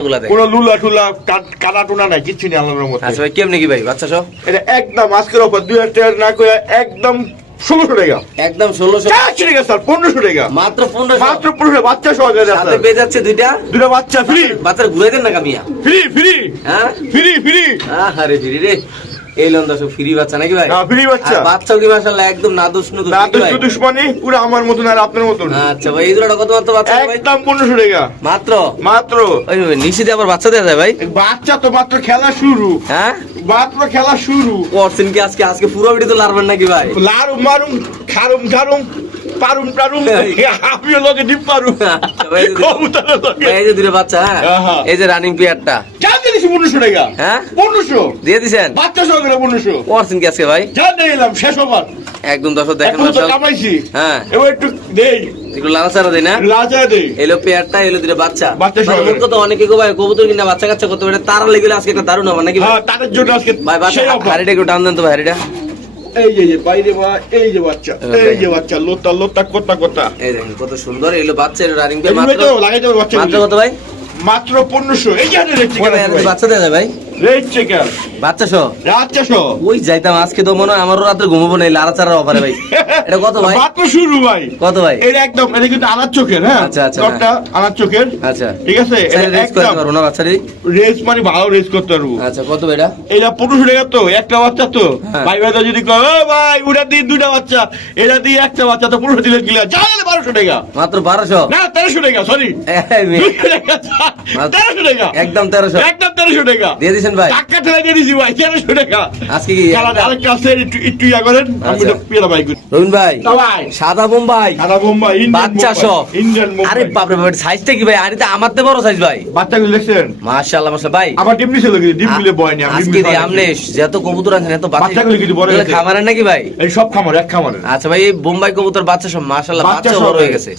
কোনো লুলা টুলা কাটা টুনা নাই, কিচ্ছু নেই আল্লাহর রহমতে। আচ্ছা ভাই কেমনে কি ভাই বাচ্চা সহ? এটা একদম আজকের অফার 2000 টাকা না করে একদম 1600 টাকা। একদম 1600 টাকা স্যার, 1500 টাকা মাত্র 1500 মাত্র 1500 বাচ্চা সহ আছে সাথে পেয়ে যাচ্ছে দুইটা বাচ্চা ফ্রি। বাচ্চার ঘুরাই দেন না কামিয়া, ফ্রি ফ্রি হ্যাঁ ফ্রি ফ্রি। আরে ফ্রি রে, এই লন দশ ফ্রি বাচ্চা নাকি ভাই? হ্যাঁ ফ্রি বাচ্চা। বাচ্চাও কি মাশাআল্লাহ একদম নাদুস নুদুস নাদুস দুশ্মনী পুরো আমার মতন আর আপনার মতন। আচ্ছা ভাই এই জোড়াটা কত মাত্র বাচ্চা ভাই? একদম 1500 টাকা মাত্র মাত্র। ওই নিচে আবার বাচ্চা দেয়া যায় ভাই? বাচ্চা তো মাত্র খেলা শুরু, হ্যাঁ মাত্র খেলা শুরু। করছেন কি আজকে পুরো ভিডিও তো লারবেন নাকি ভাই? লারুম মারুম খারুম ঝারুম পারুম টারুম আমিও লগে ডিপ পারুম। কবুতরের লগে এই যে দুটো বাচ্চা, হ্যাঁ এই যে রানিং পেয়ারটা যা দিয়েছি 1500 টাকা। হ্যাঁ 1500 দিয়ে দিছেন বাচ্চা সহকারে 1500 করছেন কি আজকে ভাই? যা দিলাম শেষ ওভার একদম দশ দেখেন এখন তো কামাইছি। হ্যাঁ এবার একটু দেই, একটু লাড়াচাড়া দেই না, লাজা দেই। এলো পেয়ারটা এলো দুটো বাচ্চা। বাচ্চা সহ মূলত তো অনেকে গো ভাই কবুতর কিনা বাচ্চা কাচ্চা করতে পারে, তার লেগে আজকে একটা দারুণ হবে নাকি ভাই? হ্যাঁ তাদের জন্য আজকে ভাই বাচ্চা সেই অফার। হাড়িটা একটু টান দেন তো ভাই হাড়িটা। এই যে বাইরে বা এই যে বাচ্চা, এই যে বাচ্চা লোতা লোতা কোতা কোতা। এই দেখেন কত সুন্দর এলো বাচ্চা, এলো রানিং পেয়ার। এই মাত্র তো লাগাই দেব বাচ্চা মাত্র কত ভাই? মাত্র 1500। এই যে রেট ওই ভাই, আর বাচ্চা দেয়া যায় ভাই? রেট চেকার বাচ্চা সহ বাচ্চা সহ। ওই যাইতাম আজকে তো মনে হয় আমারও রাত্রে ঘুমাবো না এই লাড়াচাড়ার অফারে ভাই। এটা কত ভাই? মাত্র শুরু ভাই। কত ভাই? এটা একদম এটা কিন্তু আনার চোখের, হ্যাঁ আচ্ছা, আচ্ছা, ডটটা আনার চোখের। আচ্ছা ঠিক আছে, এটা এটা রেস করতে একদম পারবো না বাচ্চারি? রেস মানে ভালো রেস করতে পারবো। আচ্ছা কত এটা? এটা 1500 টাকা তো একটা বাচ্চা তো। হ্যাঁ। ভাই ভাই যদি কয় ও ভাই ওটা দিয়ে দুটা বাচ্চা, এটা দিয়ে একটা বাচ্চা তো 1500 দিলে গিলা যাবে 1200 টাকা। মাত্র 1200? না 1300 টাকা, সরি এই মেয়ে, 1300 টাকা একদম 1300 একদম 1300 টাকা দিয়ে দিছেন ভাই? টাকা ঠেলা দিয়ে দিছি ভাই 1300 টাকা। আজকে কি আরেকটা আছে, একটু ইয়া করেন, আমি আচ্ছা। তো পেলা ভাই করি। রবিন ভাই ভাই সাদা বোম্বাই সাদা বোম্বাই বাচ্চা সহ। ইন্ডিয়ান আরে বাপরে বাপ সাইজটা কি ভাই? আরে তো আমার তো বড় সাইজ ভাই। বাচ্চাগুলো দেখছেন? মাশাআল্লাহ মাশাআল্লাহ ভাই। আমার ডিম নিছিল কি ডিম মিলে বয় নি আমি আজকে দিয়ে আমনে যত কবুতর আছেন এত বাচ্চাগুলো কিছু বড় হয়েছে। খামারের নাকি ভাই? এই সব খামার এক খামারে। আচ্ছা ভাই এই বোম্বাই কবুতর বাচ্চা সব মাশাআল্লাহ বাচ্চা বড় হয়ে গেছে।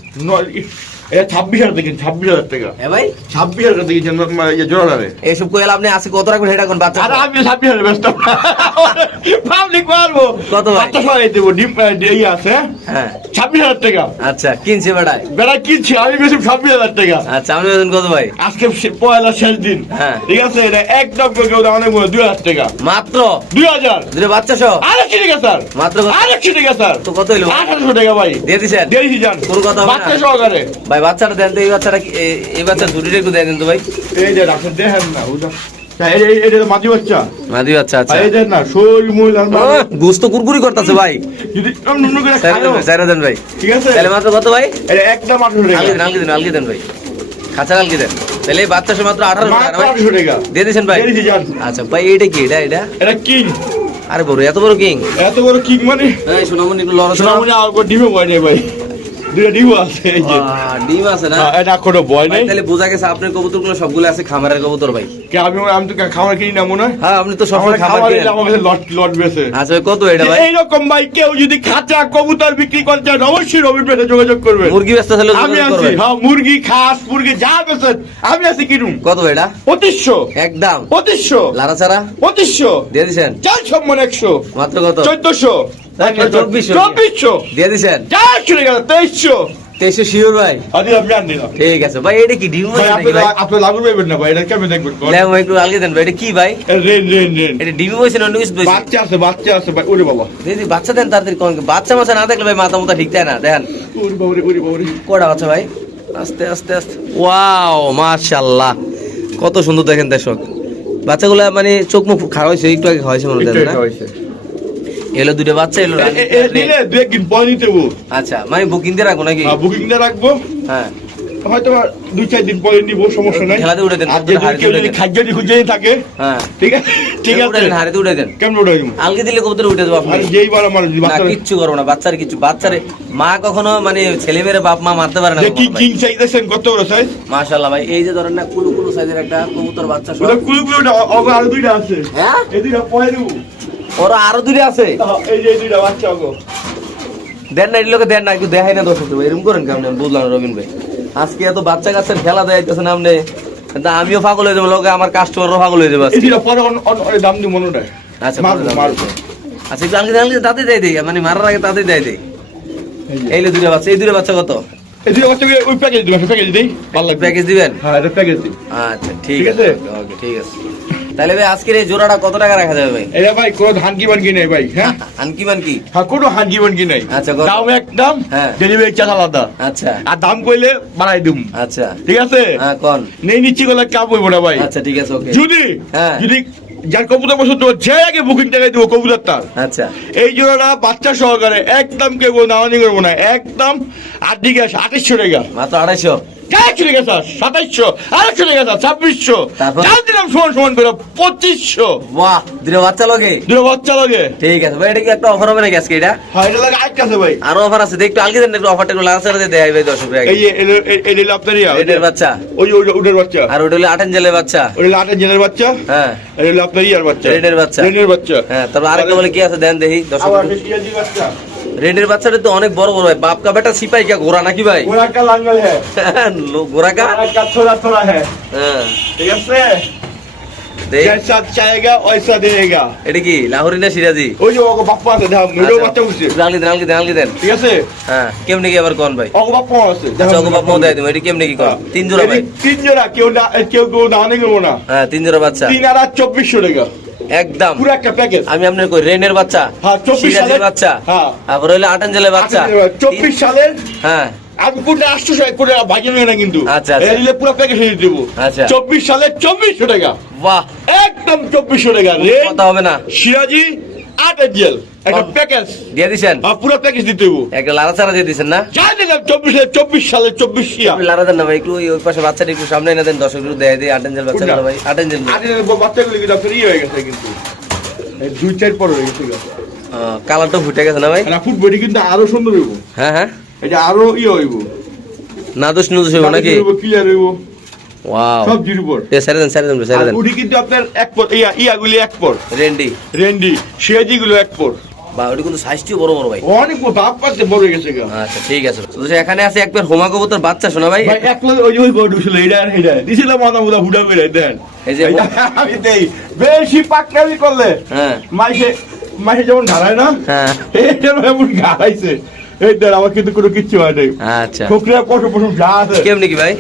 এটা 26000 দেখেন, 26000 টাকা। হ্যাঁ ভাই 26000 টাকা দিয়েছেন মানে জোড়ারে। এইসব কইলা আপনি আজকে কত রাখবেন এটা কোন বাচ্চা? আর আমি 26000 ব্যস্ত পাবলিক পারবো কত ভাই? বাচ্চা সবাই দেব ডিম এই আছে হ্যাঁ 26000 টাকা। আচ্ছা কিনছে বেড়ায়? বেড়া কিনছি আমি বেশি 26000 টাকা। আচ্ছা আমি বেতন কত ভাই? আজকে পয়লা শেষ দিন, হ্যাঁ। ঠিক আছে, এটা একদম কেউ অনেক 2000 টাকা। মাত্র 2000 দুটো বাচ্চা সহ? আরেকশো টাকা স্যার, মাত্র কত? আরেকশো টাকা স্যার। তো কত হইলো? 1800 টাকা ভাই দিয়ে দিছেন? দিয়েছি যান। কোনো কথা হবে না? বাচ্চা সহকারে ভাই বাচ্চাটা দেন তো, এই বাচ্চাটা এই বাচ্চা দুটিটা একটু দেন তো ভাই। এই যে ডাক্তার দেখেন না বুঝা, এটা তো মাঝি বাচ্চা। মাদি বাচ্চা আচ্ছা। এই দেন না শরীর মহিলা গোস্ত কুরকুরি করতেছে ভাই। যদি নুন করে খাও, চাইরা দেন ভাই। ঠিক আছে, তাহলে মাত্র কত ভাই? এটা একদম 1800 টাকা। আলগি দেন ভাই, খাঁচা আলগি দেন। তাহলে এই বাচ্চা সে মাত্র 1800 টাকা না ভাই? 1800 টাকা দিয়ে দিয়েছেন ভাই? দিয়েছি যান। আচ্ছা ভাই এইটা কি? এটা কিং। আরে বড় এত বড় কিং? এত বড় কিং মানে এই সোনামণি একটু লড়া সোনামণি আর ডিমে বয় নাই ভাই, দুটা ডিম আছে এই যে। ডিম আছে না? এটা কোনো বয় নাই। তাহলে বোঝা গেছে আপনার কবুতরগুলো সবগুলো আছে খামারের কবুতর ভাই। আমি তো খাবার কিনি না মনে হয়। হ্যাঁ আপনি তো সবসময় খাবার খাবার কিনেন। আমার কাছে লট বেছে। আচ্ছা ভাই কত এটা ভাই? এইরকম ভাই কেউ যদি খাঁচা কবুতর বিক্রি করতে চান অবশ্যই রবির পেটে যোগাযোগ করবে। মুরগি ব্যস্ত হলে আমি আছি, হ্যাঁ মুরগি খাস মুরগি যা বেছেন আমি আছি কিনুম। কত ভাই এটা? 2500 একদম 2500 লাড়াচাড়া 2500 দিয়ে দিছেন? চাল সব মনে 100 মাত্র কত? 1400 2400 দিয়ে দিছেন? যা চলে গেল 2300। 2300 শিওর ভাই? আদি আমি আনি না ঠিক আছে ভাই। এটা কি ডিম ভাই, হইছে নাকি ভাই? আপনি লাগু পাইবেন না ভাই, এটা কেমন দেখবেন কোন? লেম একটু আলগে দেন ভাই। এটা কি ভাই? রেন এটা ডিম হইছে না নিউজ হইছে? বাচ্চা আছে ভাই, ওরে বাবা দিদি বাচ্চা দেন তাড়াতাড়ি কোন বাচ্চা মাছা না দেখলে ভাই মাথা মুথা ঠিক তাই না দেখেন। ওরে বাবা রে। কয়টা বাচ্চা ভাই? আস্তে আস্তে আস্তে। ওয়াও মাশাআল্লাহ কত সুন্দর দেখেন দর্শক বাচ্চাগুলা, মানে চোখ মুখ খাওয়া হয়েছে একটু আগে খাওয়াইছে মনে হয় না? এলো দুটো বাচ্চা এলো। দিলে দু একদিন পরে নিতে হবো। আচ্ছা মানে বুকিং দিয়ে রাখবো নাকি? বুকিং দিয়ে রাখবো, হ্যাঁ হয়তো 2-4 দিন পরে নিব, সমস্যা নাই। খেলাতে উঠে দেন, আর যদি কেউ যদি খাদ্য খুঁজে থাকে, হ্যাঁ ঠিক আছে হাড়িতে উঠে দেন। কেমন উঠে দিব? আলগে দিলে কবুতর উঠে দেবো আপনি। আর যেইবার আমার না কিচ্ছু করবো না, বাচ্চার কিছু বাচ্চারে মা কখনো মানে ছেলে মেয়ের বাপ মা মারতে পারে না। কি কিং চাইতেছেন কত বড় সাইজ? মাশাআল্লাহ ভাই এই যে ধরেন না কুলু সাইজের একটা কবুতর বাচ্চা সব। ওটা কুলুকুলুটা আর দুইটা আছে। হ্যাঁ এই দুইটা পরে দেব। ওরা আরো দুটো আছে। এই যে এই দুইটা বাচ্চা গো দেন না, এই লোকে দেন না, একটু দেখাই না দর্শক ভাই, এরকম করেন কেমন? বুঝলাম না রবিন ভাই, আজকে এত বাচ্চা কাচ্চার খেলা দেখাইতেছেন আপনি, আমিও পাগল হয়ে যাবো, লোকে আমার কাস্টমারও পাগল হয়ে যাবে। এই দুইটা পরে দাম দিব মনে হয়। আচ্ছা মারবো আচ্ছা একটু আলগে তাতে দেয় দেই, মানে মারার আগে তাতে দেয় দেই। এই দুটো বাচ্চা, এই দুটো বাচ্চা কত? এই দুটো বাচ্চাকে ওই প্যাকেজ দিবেন, প্যাকেজ দিই ভালো লাগবে। প্যাকেজ দিবেন? হ্যাঁ এটা প্যাকেজ দিই। আচ্ছা ঠিক ঠিক আছে, আছে? ওকে ঠিক আছে। তাহলে ভাই আজকের এই জোড়াটা কত টাকা রাখা যাবে ভাই? এটা ভাই কোনো হানকি বানকি নেই ভাই। হ্যাঁ আনকি মানকি? হ্যাঁ কোনো হানকি বানকি নেই। আচ্ছা, দাম একদম, হ্যাঁ। ডেলিভারি চার্জ আলাদা। আচ্ছা আর দাম কইলে বাড়াই দিম। আচ্ছা ঠিক আছে? হ্যাঁ কোন? নেই নিচ্ছি গেলে কাপ হইব না ভাই। আচ্ছা ঠিক আছে, ওকে। যদি হ্যাঁ। যদি যার কবুতর পছন্দ যে আগে বুকিং টাকায় দেবো কবুতরটা। আচ্ছা এই জোড়াটা বাচ্চা সহকারে একদম কেউ নামানি করবো না, একদম 8 দিকে 2800 টাকা। মাত্র 250? 400 টাকা স্যার, 2700, 800 টাকা স্যার, 2600, তারপর? চার দিলাম সমান সমান করে 2500। বাহ, দুটো বাচ্চা লগে? দুটো বাচ্চা লাগে। ঠিক আছে ভাই, এটা কি একটা অফার হবে নাকি আজকে এটা? হ্যাঁ এটা লাগে আটটা আছে ভাই। আরো অফার আছে, একটু আলগে দেন, একটু অফারটা একটু লাগাতে দেয় ভাই দর্শক ভাই। এই যে এই আপনার রেডের বাচ্চা, ওই ওটার বাচ্চা, আর ওটা হলো 8 ইঞ্চের বাচ্চা। ওটা 8 জনের বাচ্চা। হ্যাঁ এটা হলো আপনার বাচ্চা, রেডের বাচ্চা। রেডের বাচ্চা। হ্যাঁ, তারপর আরেকটা বলে কি আছে দেন দেখি দর্শক। আবার ইয়াজি বাচ্চা। রেডের বাচ্চাটা তো অনেক বড় বড় ভাই, বাপ কা বেটা সিপাই কা ঘোড়া নাকি ভাই? घोड़ा का लांगल है, ঘোড়া কা? घोड़ा का थोड़ा थोड़ा है। হ্যাঁ ठीक है? দেখ, जैसा चाहेगा वैसा देगा। এটা কি লাহোরি না সিরাজি? ওই যে ওকে বাপ্পা আছে, দেখো মেয়েও বাচ্চা উঠছে। আলগে দেন আলগে দেন আলগে দেন। ঠিক আছে? হ্যাঁ, কেমনে কি আবার কোন ভাই? ওকে বাপ্পা আছে, আচ্ছা ওকে বাপ মো দেয় তুমি, এটা কেমনে কি কোন? 3 জোড়া ভাই? 3 জোড়া, কেউ না আনে করবো না। হ্যাঁ 3 জোড়া বাচ্চা 3 আর 2400 টাকা একদম। পুরো একটা প্যাকেজ। আমি আপনার কই রেনের বাচ্চা, হ্যাঁ 24 সিরাজের সালের বাচ্চা, হ্যাঁ তারপর হলো 8 ইঞ্চের বাচ্চা 24 সালের। হ্যাঁ আমি পুরো 800 করে ভাগে নেই না কিন্তু। আচ্ছা, আচ্ছা। এই নিলে পুরো প্যাকেজ দিয়ে দেব। আচ্ছা। 24 সালের 2400 টাকা, বাহ, একদম 2400 টাকা রে। কথা হবে না। সিরাজি 8 জেল একটা প্যাকেজ দিয়ে দিছেন? পুরো প্যাকেজ দিতে দেবো। একটা লাড়াচাড়া দিয়ে দিছেন না? যাই দিলাম 24 সালের 24 শিয়া। আপনি লাড়া দেন না ভাই, একটু ওই পাশে বাচ্চাটা একটু সামনে এনে দেন, দর্শক একটু দেয় দিয়ে 8 ইঞ্চের বাচ্চাগুলো ভাই, 8 ইঞ্চের। বাচ্চাগুলো কিন্তু আপনার হয়ে গেছে কিন্তু, এই 2-4 পর হয়ে গেছে। কালারটা ফুটে গেছে না ভাই? আর ফুটবডি কিন্তু আরো সুন্দর হইব। হ্যাঁ হ্যাঁ, এটা আরো হইব, নাদুস নুদুস হইব নাকি? ক্লিয়ার হইব ওয়াও, সব জিরো পর। ছেড়ে দেন ছেড়ে দেন ছেড়ে দেন। উডি কিন্তু আপনার এক পর, ইয়াগুলি এক পর, রেন্ডি রেন্ডি সিরাজি গুলো এক পর। বা ওটা কিন্তু সাইজটিও বড় বড় ভাই। অনেক বাপ পাচ্ছে বড় হয়ে গেছে গা। আচ্ছা ঠিক আছে, তো এখানে আছে একবার হোমা কবুতর বাচ্চা শোনা ভাই। ভাই এক লগে ওই গড ছিল এটা আর এটা দিছিলাম মাথা মুদা হুডা করে দেন। এই যে আমি দেই বেশি পাকনামি করলে হ্যাঁ মাইসে যেমন ঘাড়ায় না, হ্যাঁ এইটার এমন ঘাড়াইছে। এই দেন আমার কিন্তু কোনো কিচ্ছু হয় নাই। আচ্ছা ঠোকরা পশু পশু যা আছে কেমনি কি ভাই?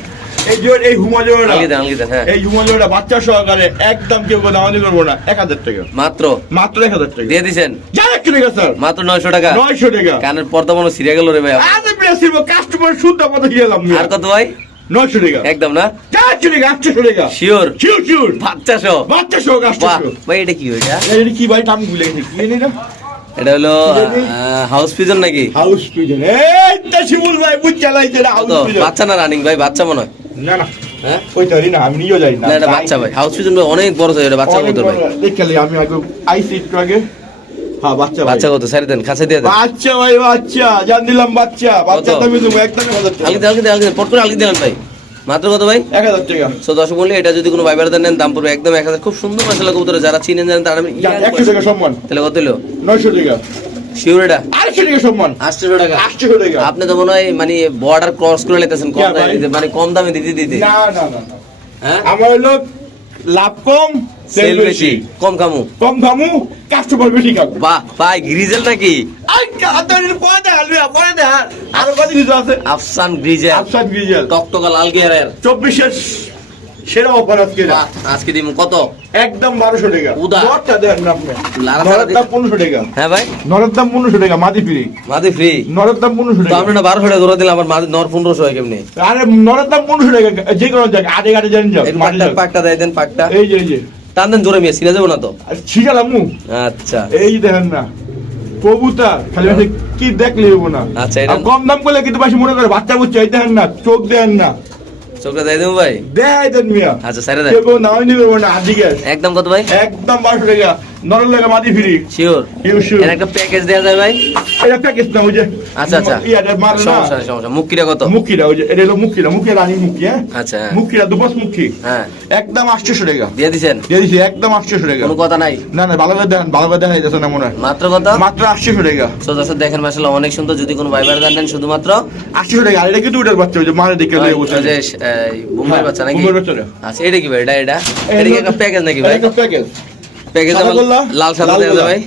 এই যে এই হুমা জোড়া, আলগে দেন হ্যাঁ। এই হুমা জোড়া বাচ্চা সহকারে একদম কেউ দামানি করবো না, 1000 টাকা মাত্র? মাত্র 1000 টাকা দিয়ে দিছেন? যা একটু টাকা স্যার, মাত্র 900 টাকা। 900 টাকা। কানের পর্দা মনে সিরিয়া গেল রে ভাই। আরে বেশিরব কাস্টমার শুদ্ধ কথা গেলাম আর কত ভাই? 900 টাকা একদম না? যা একটু টাকা, 800 টাকা শিওর? শিওর শিওর, বাচ্চা সহ? বাচ্চা সহ বাহ 800। ভাই, এটা কি ওইটা? এটা কি ভাই, আমি ভুলে গেছি কি জানি না। এটা হলো হাউস পিজন নাকি? House pigeon. এই তা শিমুল ভাই বুঝ চালাইছে না হাউস তো পিজন। বাচ্চা না রানিং ভাই? বাচ্চা মনে হয়। না না হ্যাঁ ওই তো না, আমি নিয়েও যাই না। না এটা বাচ্চা ভাই, হাউস পিজন ভাই অনেক বড় সাইজ, এটা বাচ্চা কত ভাই? দেখলে আমি আগে আইসি একটু আগে। হ্যাঁ বাচ্চা ভাই, বাচ্চা কত? সারি দেন, কাছে দিয়ে দেন। বাচ্চা ভাই বাচ্চা জান দিলাম, বাচ্চা বাচ্চা কত? দামি দেবো একদম 1000 টাকা। আলগে দেন পট করে আলগে দিলেন ভাই। মাত্র কত ভাই? 1000 টাকা। সো দর্শক বললে এটা যদি কোনো ভাইবার দেন দাম পড়বে একদম 1000। খুব সুন্দর মাশাআল্লাহ কবুতর, যারা চিনেন জানেন তারা 100 টাকা সম্মান। তাহলে কত হলো? 900 টাকা। শিওর এটা? 800 টাকা সম্মান। 800 টাকা? 800 টাকা। আপনি তো মনে হয় মানে বর্ডার ক্রস করে লেতেছেন কম কে ভাই? দামে, মানে কম দামে দিতে। না না না না। হ্যাঁ, আমার হলো লাভ কম সেল বেশি, কম কামু। কম দামু কাস্টমার বেশি খাবো। বাহ ভাই, গ্রিজেল নাকি? আই কাতারির পয়দা আলুয়া পয়দা আরো কত কিছু আছে। আফসান গ্রিজেল, আফসাদ গিজাল টকটকা লাল গিয়ারের। 24 এর সেরা অফার আজকে। বাহ, আজকে দিম কত? একদম 1200 টাকা। উদা। নরটা দেন না আপনি। লারা নরের দাম 1500 টাকা। হ্যাঁ ভাই, নরের দাম 1500 টাকা মাদি ফ্রি। মাদি ফ্রি? নরের দাম 1500 তো টাকা। আপনি না 1200 টাকা ধরে দিলাম, আবার মাদি নর 1500 হয় কেমনে? আরে নরের দাম 1500 টাকা, যে কোনো জায়গা আটে আটে জানেন যাও। একটু পাকটা দেয় দেন, পাকটা এই যে টান দেন জোরে, মিয়া সিরা যাবো না তো? আর ছিড়ালামু। আচ্ছা এই দেখেন না কবুতর খালি আছে কি দেখলে হবো না। আচ্ছা, এটা- আর কম দাম করলে কিন্তু বেশি মনে করে বাচ্চা বুঝছে। এই দেখেন না চোখ দেখেন না, চোখটা দিয়ে দেবো ভাই। দেখাই দেন মিয়া। আচ্ছা সাইরা দেন। কেউ নাও নিবে না আদিকে। একদম কত ভাই? একদম 1200 টাকা। নরের লাগা মাদি ফ্রি। শিওর? ইউশু এর একটা প্যাকেজ দেওয়া যায় ভাই? এটা প্যাকেজ না ওই যে। আচ্ছা, আচ্ছা। ইয়াটা মার না সমস্যা নেই, সমস্যা। মুক্তিটা কত? মুখিরা ওই যে, এটা হলো মুখিরা, মুখিরা রানী মুখি। হ্যাঁ আচ্ছা হ্যাঁ। মুখিরা দুবস মুখি। হ্যাঁ, একদম 800 টাকা দিয়ে দিছেন? দিয়ে দিছি একদম 800 টাকা। কোনো কথা নাই? না না ভালো করে দেখেন, ভালো করে দেখা যাচ্ছে না মনে হয়। মাত্র কত? মাত্র 800 টাকা। তো দর্শক দেখেন মাশাআল্লাহ অনেক সুন্দর। যদি কোনো ভাইবার দেন শুধুমাত্র 800 টাকা। আর এটা কিন্তু ওটার বাচ্চা ওই যে মারে দেখে লয়ে বসে। ওই যে বোম্বাই বাচ্চা নাকি? বোম্বাই বাচ্চা। আচ্ছা, এটা কি ভাই? এটা কি একটা প্যাকেজ নাকি ভাই? এটা প্যাকেজ। প্যাকেজ সাদা গোল্লা, লাল সাদা লাল দেওয়া যায় গোল্লা। ভাই?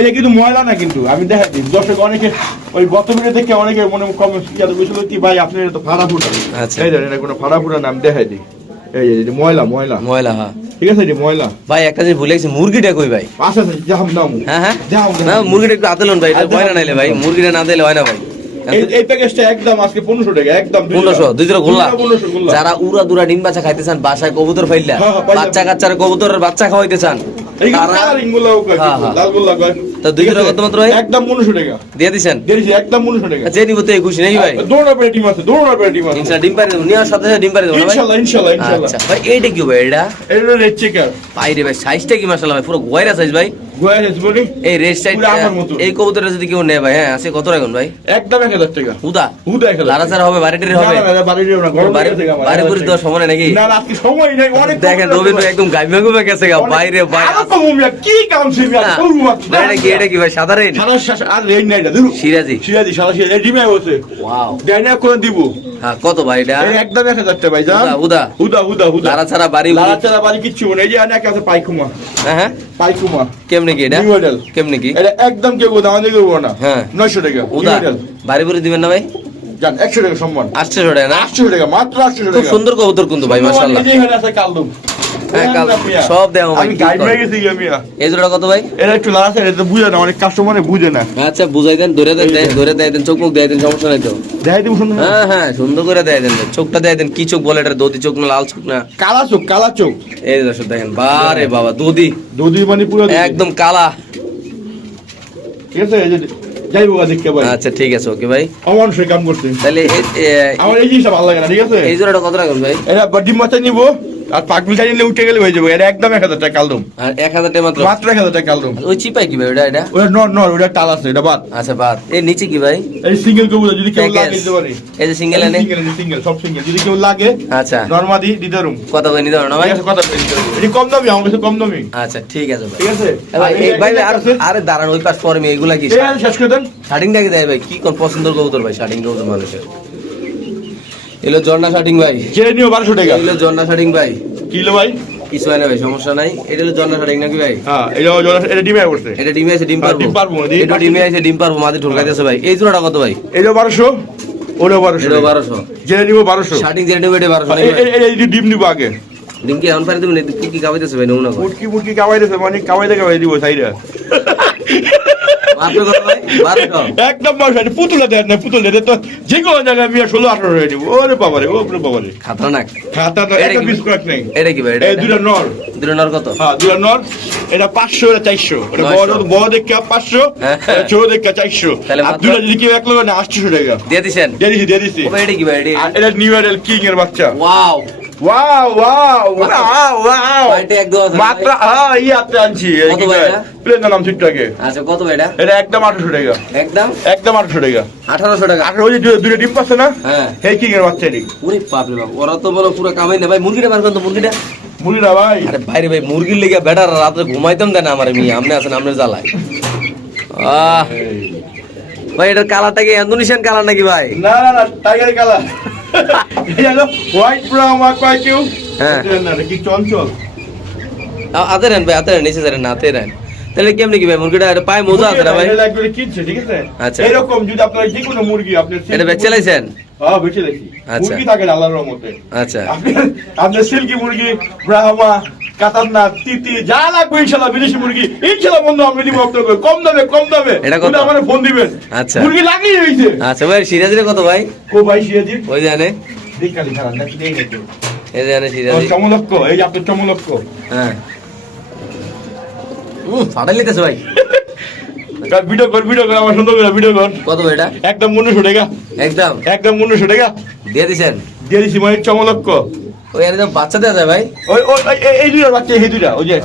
এটা কিন্তু ময়লা না, কিন্তু আমি দেখাই দিই দর্শক অনেকে ওই গত ভিডিও দেখে অনেকে মনে কমেন্ট বলছিল কি ভাই আপনার এটা তো ফাড়া ফুটা। আচ্ছা এই দেখেন এটা কোনো ফাড়া ফুটা না, আমি দেখাই দিই। এই যে ময়লা ময়লা ময়লা, হ্যাঁ ঠিক আছে, এটা ময়লা। ভাই একটা জিনিস ভুলে গেছি, মুরগিটা কই ভাই? আচ্ছা আচ্ছা যাম নাম। হ্যাঁ হ্যাঁ যাও না, মুরগিটা একটু আতেলন ভাই, এটা হয় না নাইলে ভাই, মুরগিটা না দিলে হয় না ভাই। এই প্যাকেজটা একদম আজকে 1500 টাকা, একদম 1500 দুই জোড়া গোল্লা। 1500 গোল্লা। যারা উড়া দুরা ডিম বাচ্চা খাইতে চান, বাসায় কবুতর ফাইলা হ্যাঁ, হ্যাঁ, বাচ্চা কাচ্চার কবুতরের বাচ্চা খাওয়াইতে চান, এই তারা- কালারিং গুলাও কয়, হ্যাঁ, হ্যাঁ। লাল গোল্লা কয়। তো দুই জোড়া কত মাত্র ভাই? একদম 1500 টাকা দিয়ে দিছেন? দিয়েছি, একদম 1500 টাকা। যে নিব তো খুশি নাকি ভাই? দৌড়া পেয়ে টিম আছে, দৌড়া পেয়ে টিম আছে। ইনশাআল্লাহ ডিম পারে দেবো, নেওয়ার সাথে সাথে ডিম পারে দেবো না ভাই? ইনশাআল্লাহ ইনশাআল্লাহ ইনশাআল্লাহ। আচ্ছা ভাই, এইটা কি ভাই? এটা এটা রেড চেকার ভাই রে ভাই, সাইজটা কি মাশাআল্লাহ ভাই, পুরো গোয়রা সাইজ ভাই। গোয়া হেস বলি এই রেড সাইজ পুরো আমার মতো। এই কবুতরটা যদি কেউ নেয় ভাই, হ্যাঁ আছে কত রাখুন ভাই? একদম 1000 টাকা। উদা হুদা 1000 লারাচার হবে, বাড়িটির হবে? না না বাড়ি দিও না, গরম বাড়ি হয়ে গেছে আমার। বাড়ি পুরি দেওয়ার সময় নেই নাকি? না না আজকে সময় নাই, অনেক দেখেন রবিন ভাই একদম গাইমা গুমে গেছে গা, বাইরে ভাই। আরো কম মিয়া, কি কাম ছিল মিয়া, হ্যাঁ। করু মাত্র। ভাই, এটা কি ভাই, সাধারণ সারা আর রেড নাই না ধরু সিরাজি? সিরাজি সারা সিরাজি ডিমে হচ্ছে। ওয়াও, ডাইনা করে দিব। হ্যাঁ কত ভাই এটা? এই একদম 1000 টাকা ভাই জান। উদা হুদা হুদা হুদা লারাচারা বাড়ি লাড়াচাড়া বাড়ি কিচ্ছু না, এই যে অনেক আছে পাইকুমা হ্যাঁ হ্যাঁ পাইকুমা কেমনে কি এটা? New model. কেমনে কি? এটা একদম কেউ দামানি করবো না। হ্যাঁ। 900 টাকা নিউ উদা মডেল। বাড়ি পুরি দিবেন না ভাই? জান 100 টাকা সম্মান। 800 টাকা না? 800 টাকা মাত্র 800 খুব টাকা। সুন্দর কবুতর কিন্তু ভাই মাশাআল্লাহ। এই যে এখানে আছে কালদম। হ্যাঁ, সব দেও ভাই, আমি কি গাইড করে? হয়ে গেছি মিয়া। এই জোড়া কত ভাই? এটা একটু লাগাছে, এটা তো বুঝে না, অনেক কাস্টমারে বুঝে না। আচ্ছা বুঝাই দেন, ধরে দেন, ধরে দেয় দেন, চোখ মুখ দেয় দেন, সমস্যা নাই তো। দেখাই দিব সুন্দর। হ্যাঁ হ্যাঁ সুন্দর করে দেয় দেন, চোখটা দেয় দেন, কি চোখ বলে এটা? দধি চোখ না লাল চোখ না? কালা চোখ কালা চোখ। এই দর্শক দেখেন, বারে বাবা দধি দুধি মানে পুরো দুধি। একদম কালা। ঠিক আছে, এই যে যাই বাবা দেখতে ভাই। আচ্ছা ঠিক আছে, ওকে ভাই। অমানুষের কাম করছে। তাহলে আমার এই জিনিসটা ভালো লাগে না, ঠিক আছে? এই জোড়াটা কত রাখবেন ভাই? এটা ডিম মাছ নিব আর পাগল চাই নিলে উঠে গেলে হয়ে যাবে। এটা একদম 1000 টাকা কালদম, আর 1000 টাকা মাত্র? মাত্র 1000 টাকা কালদম। ওই চিপাই কি ভাই ওটা? এটা ওটা নর নর, ওটা টাল আছে, এটা বাদ। আচ্ছা বাদ। এই নিচে কি ভাই? এই সিঙ্গেল কবুতর যদি কেউ Package। লাগে দিতে পারে। এই যে সিঙ্গেল এনে? সিঙ্গেল সব সিঙ্গেল, যদি কেউ লাগে আচ্ছা নরমাদি দিতে পারুম। কত করে নিতে পারো না ভাই? ঠিক আছে, কথা বলে দিতে পারুম। এটা কম দামি, আমার কাছে কম দামি। আচ্ছা ঠিক আছে ভাই। ঠিক আছে ভাই এই ভাই এই আর আছে। আরে দাঁড়ান, ওই পাশ পরে এগুলা কি? এই আর শেষ করে দেন। শার্টিং দেখে দেয় ভাই, কি কোন পছন্দের কবুতর ভাই? শার্টিং কবুতর মানুষের এলো ঝর্ণা শার্টিং ভাই, যে নিও 1200 টাকা এগুলো ঝর্ণা শার্টিং ভাই, কিলো ভাই। কিছু হয় না ভাই, সমস্যা নাই। এটা হলো ঝর্ণা শার্টিং নাকি ভাই? হ্যাঁ এটা ডিমে করছে। এটা ডিমে আছে, ডিম হ্যাঁ, পারবো? ডিম পারবো, এটা ডিমে আছে, ডিম পারবো, মাঝে ঢুকাইতেছে ভাই। এই জোড়াটা কত ভাই? এটা 1200, ওটা 1200। এটা 1200। যে নিব 1200। শার্টিং যেটা ডিম এটা 1200 নাকি ভাই? এই ডিম নিব আগে। ডিম কি এখন পারে দিবেন? কি কি খাওয়াইতেছে ভাই? নমুনা কর। মুটকি কামাই দিছে, মানে কামাই দেখা দিব সাইরা। মাত্র কত ভাই? 1200। একদম মাস পুতুলে দেন না, পুতুলে দে তো যে কোনো জায়গায় মিয়া 16-18 হয়ে দিব। ওরে বাবারে, ওরে বাবারে, খাতরনাক। খাতা তো এটা একটা কি? পিস করাক নাই। এটা কি ভাই? এটা এই দুটো নর। দুটো নর কত? হ্যাঁ দুটো নর। এটা 500, এটা 400। এটা 900 বড় দেখে 500, হ্যাঁ। এটা ছোট দেখে 400। তাহলে আর মাত্র? দুটো যদি কেউ এক লোক না 800 টাকা দিয়ে দিছেন? দিয়ে দিছি। ও ভাই এটা কি ভাই? আর এটা নিউ মডেল কিং এর বাচ্চা। Wow wow wow wow. ভাই, এটা একদম আছে মাত্র ভাই। এই আপনি আনছি। কত ভাই এটা? প্লেনের নাম ঠিকঠাকে। আচ্ছা কত ভাই এটা? এটা একদম 800 টাকা। একদম একদম 800 টাকা। 1800 টাকা। 18 ওই যে দুটো ডিম পাচ্ছে না, হ্যাঁ হে কিং এর বাচ্চা এটি। ওরে বাপ রে বাপ, ওরা তো বলো পুরো কামাই না ভাই। মুরগিটা বার করেন তো, মুরগিটা। মুড়িরা ভাই আরে ভাইরে ভাই, মুরগির লেগে বেটার রাতে ঘুমাইতাম দেন আমার মেয়ে। আপনি আছেন, আপনার জ্বালায়। ভাই এটার কালারটা কি ইন্দোনেশিয়ান কালার নাকি ভাই? না না না টাইগার কালার। এই হলো হোয়াইট ব্রাউন আর কয় কেউ। হ্যাঁ। না এটা কি চঞ্চল। হাতে নেন ভাই, হাতে নেন, নিচে নেন, হাতে নেন। তাহলে কেমনি কি ভাই মুরগিটা? এটা পায়ে মোজা আছে না ভাই? এটা একবারে কিনছে, ঠিক আছে? আচ্ছা। এরকম যদি আপনার যে কোনো মুরগি আপনি এটা বেচে লাইছেন? হ্যাঁ বেচে দেখি। আচ্ছা। মুরগি থাকে না আল্লাহর রহমতে। আচ্ছা আপনার সিল্কি মুরগি, ব্রাহ্মা, কাতারনাথ, তিতি যা লাগবে ইনশাআল্লাহ, বিদেশি মুরগি ইনশাআল্লাহ বন্ধু আমি দিব আপনাকে কম দামে এটা কত? আমারে ফোন দিবেন। আচ্ছা। মুরগি লাগিয়ে হইছে। আচ্ছা ভাই, সিরাজিরে কত ভাই? ও ভাই সিয়াজি ওই জানে, দেখালি খারাপ নাকি দেই নাকি। এই জানে সিরাজি। চমলক্ষ, এই যে আপনার চমলক্ষ। হ্যাঁ ফাটাই লিতেছে ভাই। ভিডিও কর আমার সুন্দর করে ভিডিও কর। কত ভাই এটা? একদম 1500 টাকা। একদম একদম 1500 টাকা দিয়ে দিছেন? দিয়ে দিছি মানে চমলক্ষ। ওই একদম বাচ্চা দেওয়া যায় ভাই? ওই ওই এই দুইটা বাচ্চা, এই দুইটা ওই যে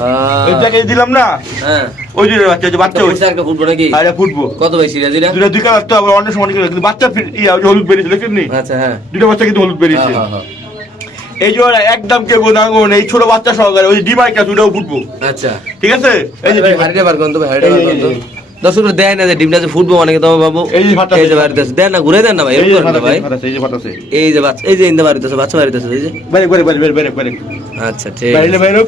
ওই প্যাকেজ দিলাম না, হ্যাঁ ওই দুইটা বাচ্চা, ওই যে বাচ্চা ওই স্যারকে ফুটবো নাকি? আরে ফুটবো। কত ভাই সিরাজিরা? দুইটা দুই কালার তো আবার অন্য সময় করে, কিন্তু বাচ্চা ইয়া ওই যে হলুদ বেরিয়েছে দেখেন নি? আচ্ছা হ্যাঁ দুইটা বাচ্চা কিন্তু হলুদ বেরিয়েছে। হ্যাঁ, হ্যাঁ, এই যে ওরা একদম কেউ না এই ছোট বাচ্চা সহকারে ওই যে ডিমাই কাছে ওটাও ফুটবো, আচ্ছা ঠিক আছে? এই যে ভাই হাড়িটা বার করুন তো ভাই, হাড়িটা বার করুন তো। এই, দর্শক দেয় না যে ডিমটা যে ফুটবো অনেকে তো বাবু। এই যে ফাটা এই যে বাড়িতে আছে, দেন না ঘুরে দেন না ভাই, এই এরকম যে করেন না ভাই। ফাটাছে, এই যে ফাটাছে এই যে বাচ্চা, এই যে ইন্দা বাড়িতে আছে, বাচ্চা বাড়িতে আছে, এই যে। বাইরে বাইরে বাইরে বাইরে বাইরে আচ্ছা ঠিক বাইরে আছে। বাইরে